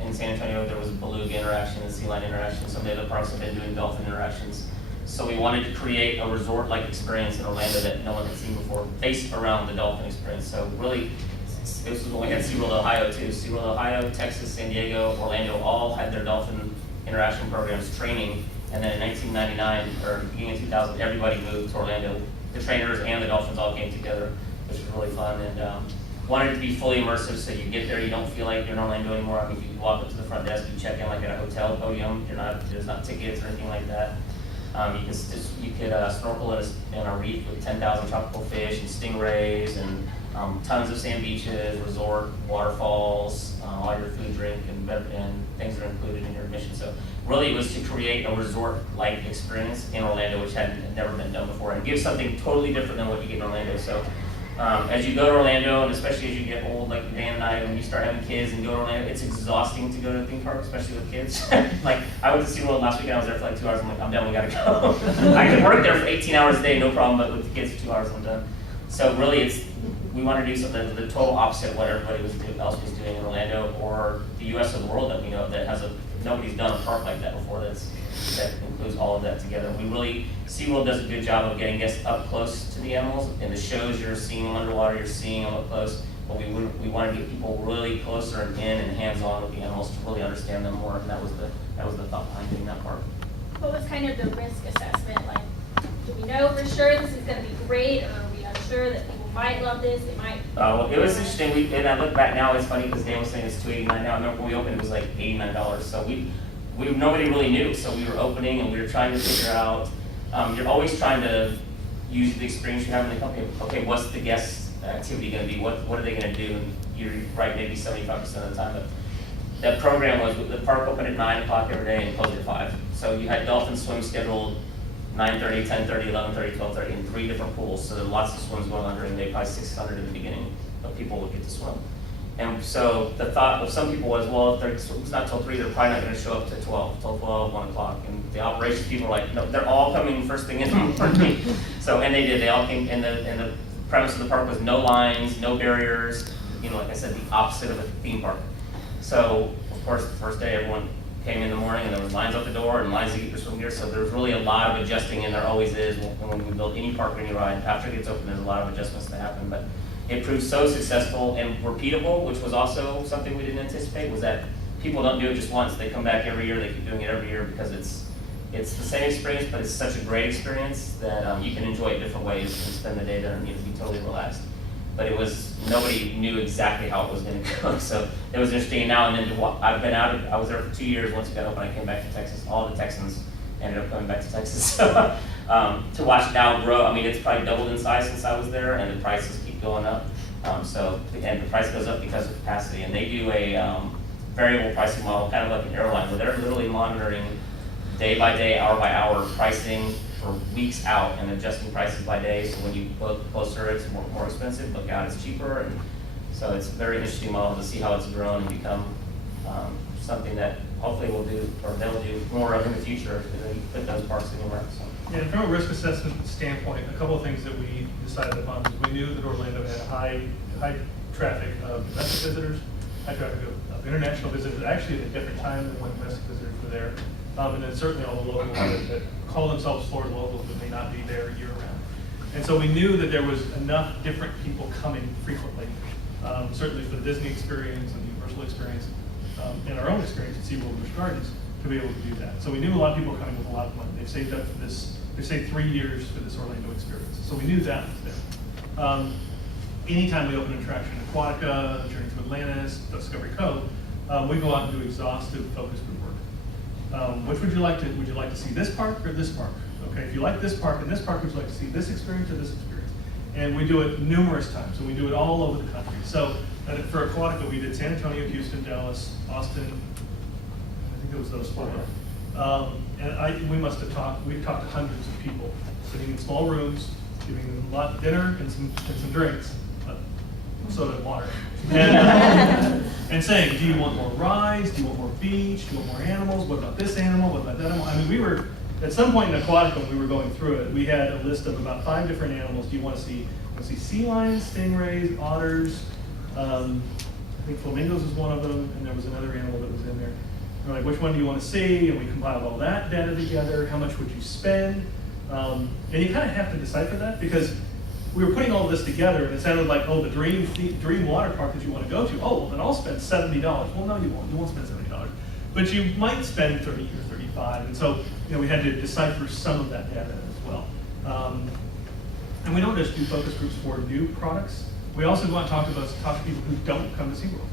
in San Antonio, there was a beluga interaction and sea lion interaction. Some of the other parks have been doing dolphin interactions. So we wanted to create a resort-like experience in Orlando that no one had seen before, based around the dolphin experience. So really, this was when we had SeaWorld Ohio too. SeaWorld Ohio, Texas, San Diego, Orlando all had their dolphin interaction programs training. And then in 1999, or beginning of 2000, everybody moved to Orlando. The trainers and the dolphins all came together, which was really fun. And wanted it to be fully immersive, so you get there, you don't feel like you're in Orlando anymore. I mean, you walk up to the front desk, you check in like at a hotel podium. There's not tickets or anything like that. You could snorkel in a reef with 10,000 tropical fish and stingrays and tons of sand beaches, resort, waterfalls, all your food, drink, and things are included in your admission. So really it was to create a resort-like experience in Orlando, which had never been done before, and give something totally different than what you get in Orlando. So as you go to Orlando, and especially as you get old, like Dan and I, when you start having kids and go to Orlando, it's exhausting to go to a theme park, especially with kids. Like, I went to SeaWorld last weekend, I was there for like 2 hours, I'm like, I'm done, we gotta go. I could work there for 18 hours a day, no problem, but with the kids for 2 hours, I'm done. So really, we want to do something the total opposite of what everybody else was doing in Orlando, or the U.S. or the world that we know that nobody's done a park like that before that includes all of that together. SeaWorld does a good job of getting guests up close to the animals. In the shows, you're seeing them underwater, you're seeing them up close, but we want to get people really closer and in and hands-on with the animals to really understand them more, and that was the thought behind doing that park. What was kind of the risk assessment? Like, do we know for sure this is going to be great, or are we unsure that people might love this, they might? Well, it was interesting. And I look back now, it's funny because Dan was saying it's $289 now. I remember when we opened, it was like $89. So nobody really knew. So we were opening and we were trying to figure out. You're always trying to use the experience you have in the company. Okay, what's the guest activity going to be? What are they going to do? And you're right, maybe 75% of the time. But that program was the park opened at 9 o'clock every day and closed at 5. So you had dolphin swim scheduled 9:30, 10:30, 11:30, 12:30 in 3 different pools. So there were lots of swims going on during the day, probably 600 in the beginning, but people would get to swim. And so the thought of some people was, well, if it's not till 3, they're probably not going to show up till 12, 1 o'clock. And the operations people were like, no, they're all coming first thing in the morning. So, and they did. They all came, and the premise of the park was no lines, no barriers. Like I said, the opposite of a theme park. So, of course, the first day, everyone came in the morning and there was lines out the door and lines to get your swim gear. So there's really a lot of adjusting, and there always is when we build any park or any ride. After it gets open, there's a lot of adjustments that happen. But it proved so successful and repeatable, which was also something we didn't anticipate, was that people don't do it just once. They come back every year, they keep doing it every year because it's the same experience, but it's such a great experience that you can enjoy it different ways and spend the day there and be totally relaxed. But nobody knew exactly how it was going to go. So it was interesting now and then. I was there for 2 years. Once it got open, I came back to Texas. All the Texans ended up coming back to Texas. So to watch it now grow, I mean, it's probably doubled in size since I was there, and the prices keep going up. And the price goes up because of capacity. And they do a variable pricing model, kind of like an airline, where they're literally monitoring day by day, hour by hour pricing for weeks out and adjusting prices by day. So when you book closer, it's more expensive. Book out, it's cheaper. And so it's a very interesting model to see how it's grown and become something that hopefully we'll do, or they'll do more of in the future if they put those parks anywhere. So. Yeah, from a risk assessment standpoint, a couple of things that we decided upon was we knew that Orlando had high traffic of domestic visitors, high traffic of international visitors, actually at a different time than when domestic visitors were there. And then certainly all the locals that call themselves Florida locals but may not be there year round. And so we knew that there was enough different people coming frequently, certainly for the Disney experience and the Universal experience, and our own experience at SeaWorld Busch Gardens, to be able to do that. So we knew a lot of people coming with a lot of money. They've saved up for this, they saved 3 years for this Orlando experience. So we knew that was there. Anytime we open an attraction in Aquatica, Journey to Atlantis, Discovery Cove, we go out and do exhaustive focus group work. Which would you like to see, this park or this park? Okay, if you like this park and this park, would you like to see this experience or this experience? And we do it numerous times, and we do it all over the country. So for Aquatica, we did San Antonio, Houston, Dallas, Austin. I think it was those 4. And we've talked to hundreds of people, sitting in small rooms, giving them a lot of dinner and some drinks, soda and water, and saying, do you want more rides? Do you want more beach? Do you want more animals? What about this animal? What about that animal? I mean, we were, at some point in Aquatica, when we were going through it, we had a list of about 5 different animals. Do you want to see sea lions, stingrays, otters? I think flamingos was one of them, and there was another animal that We're like, which one do you want to see? And we compiled all that data together. How much would you spend? And you kind of have to decipher that, because we were putting all this together and it sounded like, oh, the dream water park that you want to go to. Oh, well, then I'll spend $70. Well, no, you won't. You won't spend $70. But you might spend 30 or 35. And so, we had to decipher some of that data as well. And we don't just do focus groups for new products. We also go out and talk to people who don't come to SeaWorld.